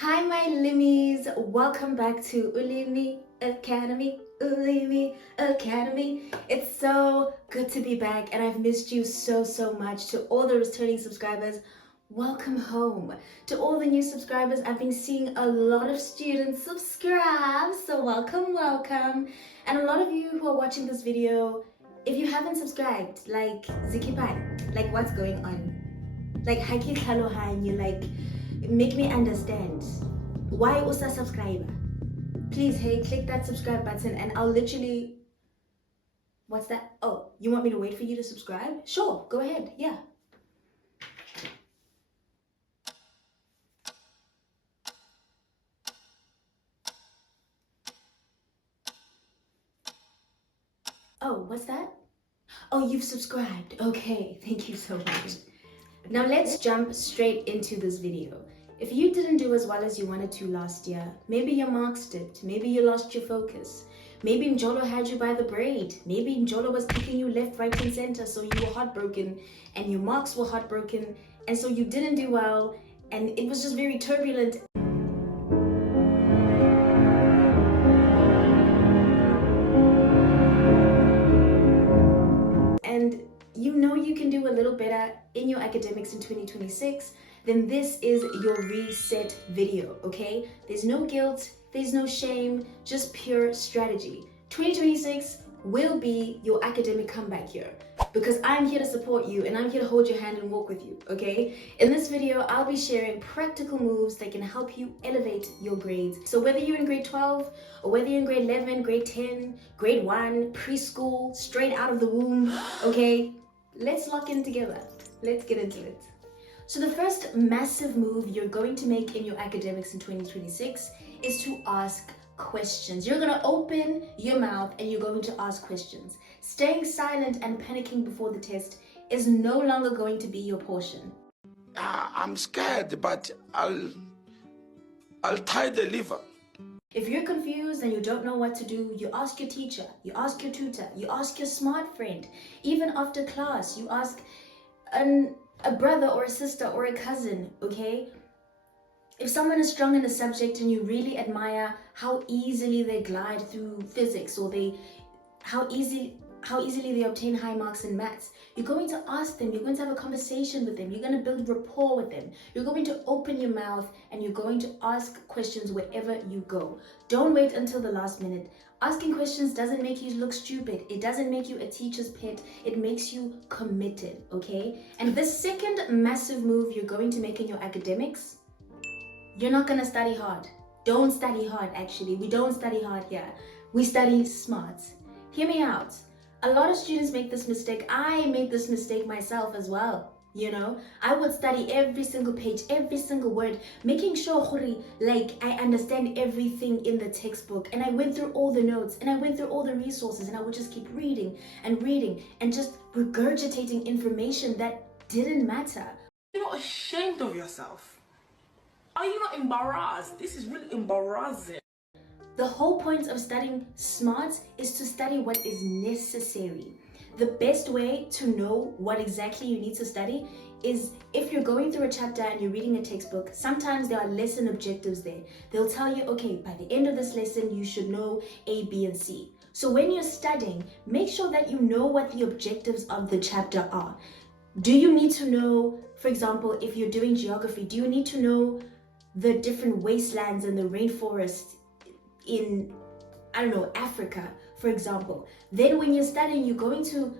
Hi my Limis, welcome back to Ulimi Academy, Ulimi Academy. It's so good to be back and I've missed you so much. To all the returning subscribers, welcome home. To all the new subscribers, I've been seeing a lot of students subscribe, so welcome. And a lot of you who are watching this video, if you haven't subscribed, like Zikipan, like what's going on? Like Haki Kalohanyi, like make me understand why usa subscriber. Please, hey, click that subscribe button and I'll literally, what's that? Oh, you want me to wait for you to subscribe? Sure, go ahead. Yeah. Oh, what's that? Oh, you've subscribed. Okay, thank you so much. Now let's jump straight into this video. If you didn't do as well as you wanted to last year, maybe your marks dipped, maybe you lost your focus, maybe Njolo had you by the braid, maybe Njolo was kicking you left, right, and center, so you were heartbroken, and your marks were heartbroken, and so you didn't do well, and it was just very turbulent. And you know you can do a little better in your academics in 2026, then this is your reset video, okay? There's no guilt, there's no shame, just pure strategy. 2026 will be your academic comeback year because I'm here to support you and I'm here to hold your hand and walk with you, okay? In this video, I'll be sharing practical moves that can help you elevate your grades. So whether you're in grade 12 or whether you're in grade 11, grade 10, grade 1, preschool, straight out of the womb, okay? Let's lock in together. Let's get into it. So the first massive move you're going to make in your academics in 2026 is to ask questions. You're going to open your mouth and you're going to ask questions. Staying silent and panicking before the test is no longer going to be your portion. I'm scared, but I'll tie the liver. If you're confused and you don't know what to do, you ask your teacher, you ask your tutor, you ask your smart friend. Even after class, you ask a brother or a sister or a cousin, okay? If someone is strong in a subject and you really admire how easily they glide through physics or how easily they obtain high marks in maths, you're going to ask them, you're going to have a conversation with them, you're going to build rapport with them, you're going to open your mouth and you're going to ask questions wherever you go. Don't wait until the last minute. Asking questions doesn't make you look stupid. It doesn't make you a teacher's pet. It makes you committed, okay? And the second massive move you're going to make in your academics, you're not going to study hard. Don't study hard, actually. We don't study hard here. We study smart. Hear me out. A lot of students make this mistake. I made this mistake myself as well. You know, I would study every single page, every single word, making sure, like, I understand everything in the textbook. And I went through all the notes and I went through all the resources and I would just keep reading and just regurgitating information that didn't matter. You're not ashamed of yourself. Are you not embarrassed? This is really embarrassing. The whole point of studying smart is to study what is necessary. The best way to know what exactly you need to study is if you're going through a chapter and you're reading a textbook, sometimes there are lesson objectives there. They'll tell you, okay, by the end of this lesson, you should know A, B, and C. So when you're studying, make sure that you know what the objectives of the chapter are. Do you need to know, for example, if you're doing geography, do you need to know the different wastelands and the rainforests in, I don't know, Africa, for example? Then when you're studying, you're going to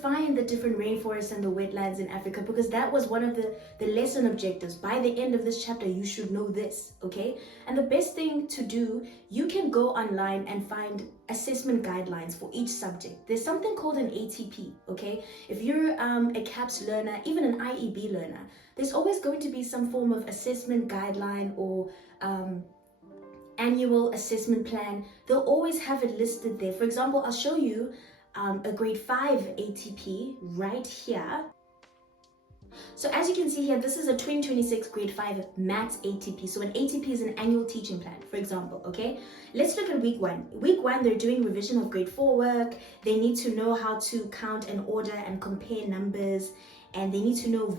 find the different rainforests and the wetlands in Africa because that was one of the lesson objectives. By the end of this chapter, you should know this, okay? And the best thing to do, you can go online and find assessment guidelines for each subject. There's something called an ATP, okay? If you're a CAPS learner, even an IEB learner, there's always going to be some form of assessment guideline or annual assessment plan. They'll always have it listed there. For example, I'll show you a grade 5 ATP right here. So as you can see here, this is a 2026 grade 5 maths ATP. So an ATP is an annual teaching plan, for example, okay? Let's look at week 1. Week 1, they're doing revision of grade 4 work. They need to know how to count and order and compare numbers. And they need to know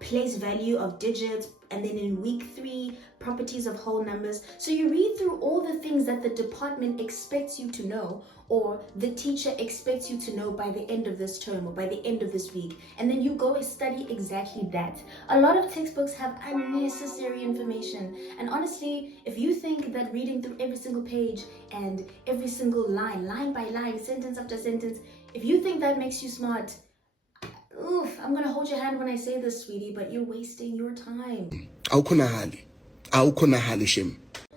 place value of digits, and then in week 3, properties of whole numbers. So you read through all the things that the department expects you to know, or the teacher expects you to know by the end of this term or by the end of this week, and then you go and study exactly that. A lot of textbooks have unnecessary information, and honestly, if you think that reading through every single page and every single line by line, sentence after sentence, if you think that makes you smart, oof, I'm gonna hold your hand when I say this, sweetie, but you're wasting your time.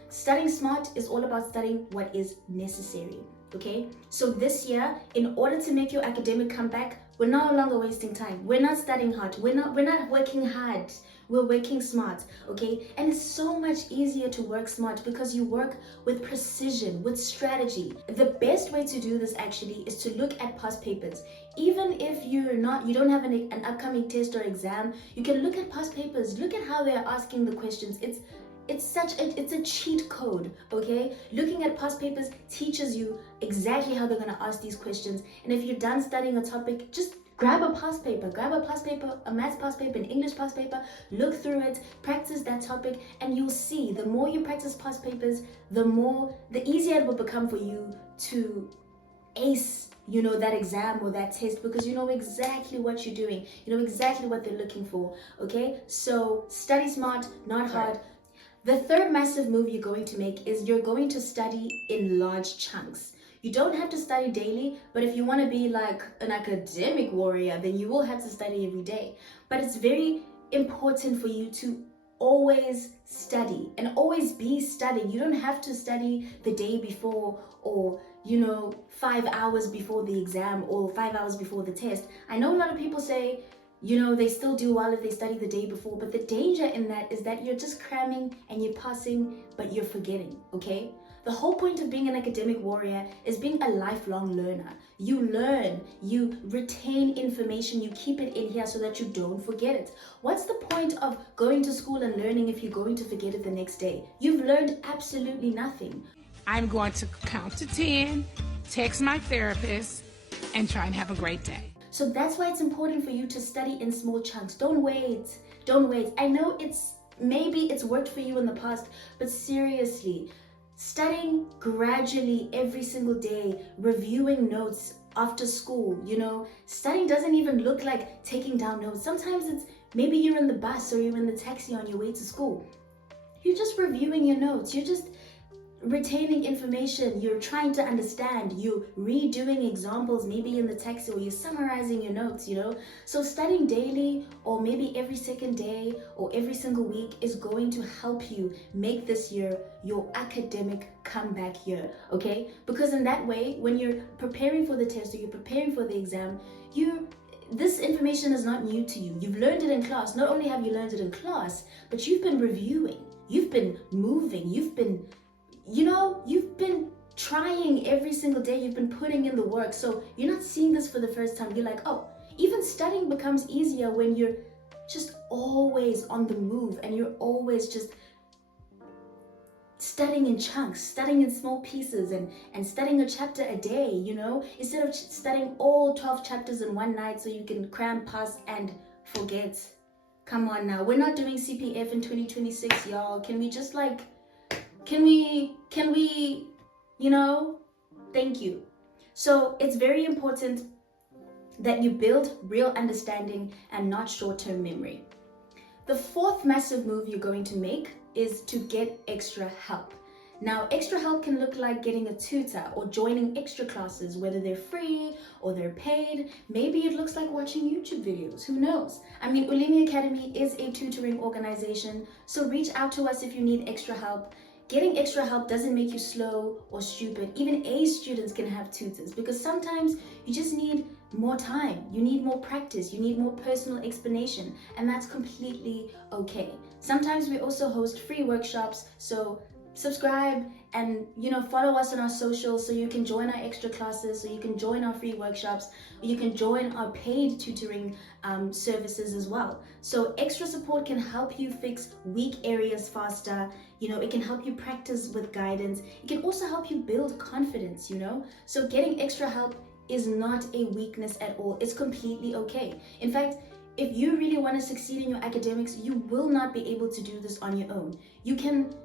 Studying smart is all about studying what is necessary, okay? So this year, in order to make your academic comeback, we're no longer wasting time. We're not studying hard. We're not working hard. We're working smart, okay? And it's so much easier to work smart because you work with precision, with strategy. The best way to do this actually is to look at past papers. Even if you don't have an upcoming test or exam, you can look at past papers. Look at how they're asking the questions. It's a cheat code, okay? Looking at past papers teaches you exactly how they're gonna ask these questions. And if you're done studying a topic, just grab a past paper, a maths past paper, an English past paper, look through it, practice that topic, and you'll see the more you practice past papers, the easier it will become for you to ace, that exam or that test, because you know exactly what you're doing. You know exactly what they're looking for, okay? So study smart, not hard. The third massive move you're going to make is you're going to study in large chunks. You don't have to study daily, but if you want to be like an academic warrior, then you will have to study every day. But it's very important for you to always study and always be studying. You don't have to study the day before, or 5 hours before the exam or 5 hours before the test. I know a lot of people say, they still do well if they study the day before, but the danger in that is that you're just cramming and you're passing, but you're forgetting, okay? The whole point of being an academic warrior is being a lifelong learner. You learn, you retain information, you keep it in here so that you don't forget it. What's the point of going to school and learning if you're going to forget it the next day? You've learned absolutely nothing. I'm going to count to 10, text my therapist, and try and have a great day. So that's why it's important for you to study in small chunks. Don't wait. I know maybe it's worked for you in the past, but seriously, studying gradually every single day, reviewing notes after school, studying doesn't even look like taking down notes. Sometimes it's maybe you're in the bus or you're in the taxi on your way to school. You're just reviewing your notes. You're just retaining information. You're trying to understand. You're redoing examples maybe in the text, or you're summarizing your notes, So studying daily, or maybe every second day or every single week, is going to help you make this year your academic comeback year, okay? Because in that way, when you're preparing for the test or you're preparing for the exam, this information is not new to you. You've learned it in class. Not only have you learned it in class, but you've been reviewing, you've been moving, you've been trying every single day, you've been putting in the work. So you're not seeing this for the first time. You're like, oh, even studying becomes easier when you're just always on the move and you're always just studying in chunks, studying in small pieces, and studying a chapter a day, instead of studying all 12 chapters in one night so you can cram, pass, and forget. Come on now, we're not doing CPF in 2026, y'all. Can we just can we, thank you. So it's very important that you build real understanding and not short-term memory. The fourth massive move you're going to make is to get extra help. Now, extra help can look like getting a tutor or joining extra classes, whether they're free or they're paid. Maybe it looks like watching YouTube videos, who knows? Ulimi Academy is a tutoring organization, so reach out to us if you need extra help. Getting extra help doesn't make you slow or stupid. Even A students can have tutors, because sometimes you just need more time, you need more practice, you need more personal explanation, and that's completely okay. Sometimes we also host free workshops, so subscribe and follow us on our socials so you can join our extra classes, so you can join our free workshops, or you can join our paid tutoring services as well. So extra support can help you fix weak areas faster. It can help you practice with guidance. It can also help you build confidence, So getting extra help is not a weakness at all. It's completely okay. In fact, if you really want to succeed in your academics, you will not be able to do this on your own. You can,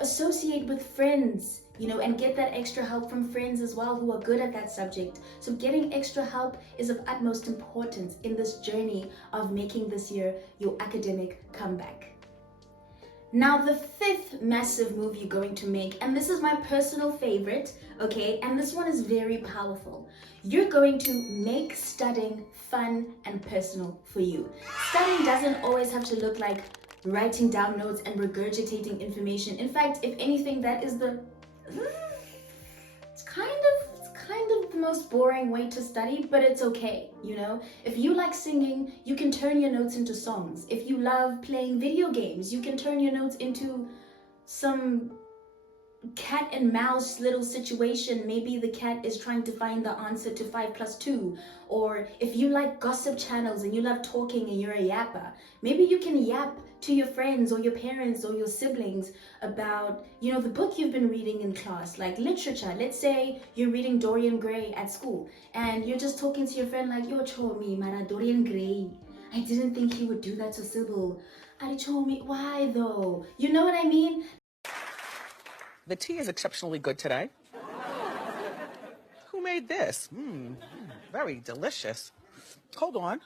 associate with friends, and get that extra help from friends as well who are good at that subject. So getting extra help is of utmost importance in this journey of making this year your academic comeback. Now, the fifth massive move you're going to make, and this is my personal favorite, okay, and this one is very powerful. You're going to make studying fun and personal for you. Studying doesn't always have to look like writing down notes and regurgitating information. In fact, if anything, that is it's kind of the most boring way to study, but it's okay, If you like singing, you can turn your notes into songs. If you love playing video games, you can turn your notes into some cat and mouse little situation. Maybe the cat is trying to find the answer to 5 + 2. Or if you like gossip channels and you love talking and you're a yapper, maybe you can yap to your friends or your parents or your siblings about, the book you've been reading in class, like literature. Let's say you're reading Dorian Gray at school and you're just talking to your friend like, yo, Chomi, Mara Dorian Gray. I didn't think he would do that to Sybil. Ari Chomi, why though? You know what I mean? The tea is exceptionally good today. Who made this? Very delicious. Hold on.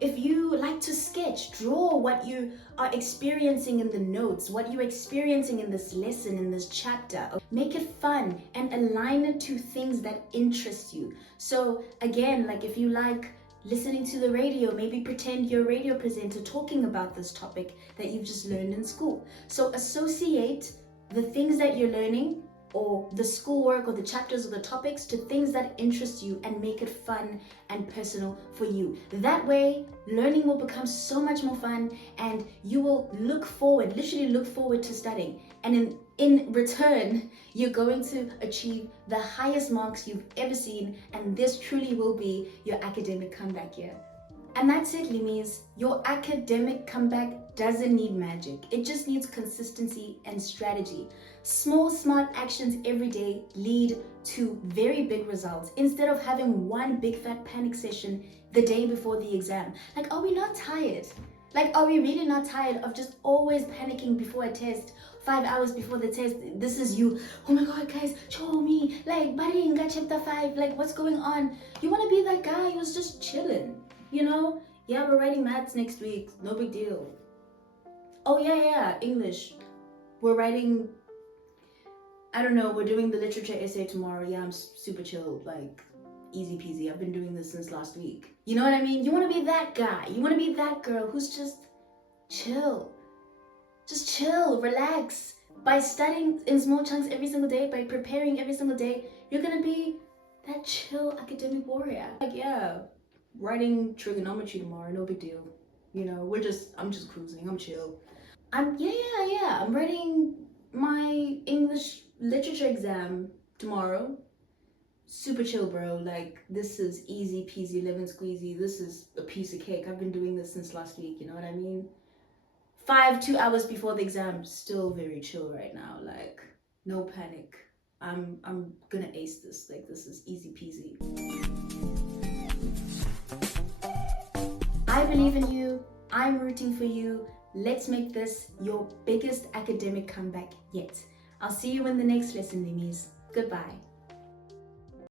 If you like to sketch, draw what you are experiencing in the notes, what you're experiencing in this lesson, in this chapter, make it fun and align it to things that interest you. So again, like if you like listening to the radio, maybe pretend you're a radio presenter talking about this topic that you've just learned in school. So associate the things that you're learning or the schoolwork or the chapters or the topics to things that interest you and make it fun and personal for you. That way, learning will become so much more fun and you will literally look forward to studying. And in return, you're going to achieve the highest marks you've ever seen, and this truly will be your academic comeback year. And that's it, Limis. Your academic comeback doesn't need magic. It just needs consistency and strategy. Small, smart actions every day lead to very big results instead of having one big fat panic session the day before the exam. Like, are we not tired? Like, are we really not tired of just always panicking before a test, 5 hours before the test? This is you. Oh my God, guys, show me. Like, Baringa chapter 5. Like, what's going on? You want to be that guy who's just chilling, Yeah, we're writing maths next week. No big deal. Oh, yeah, English. We're writing, I don't know, we're doing the literature essay tomorrow. Yeah, I'm super chill. Like, easy peasy. I've been doing this since last week. You know what I mean? You want to be that guy. You want to be that girl who's just chill. Just chill, relax. By studying in small chunks every single day, by preparing every single day, you're going to be that chill academic warrior. Like, yeah, writing trigonometry tomorrow, no big deal. I'm just cruising, I'm chill. I'm writing my English literature exam tomorrow. Super chill, bro. Like, this is easy peasy, lemon squeezy. This is a piece of cake. I've been doing this since last week, you know what I mean? 2 hours before the exam, still very chill right now. Like, no panic. I'm gonna ace this. Like, this is easy peasy. I believe in you. I'm rooting for you. Let's make this your biggest academic comeback yet. I'll see you in the next lesson, Limis. Goodbye.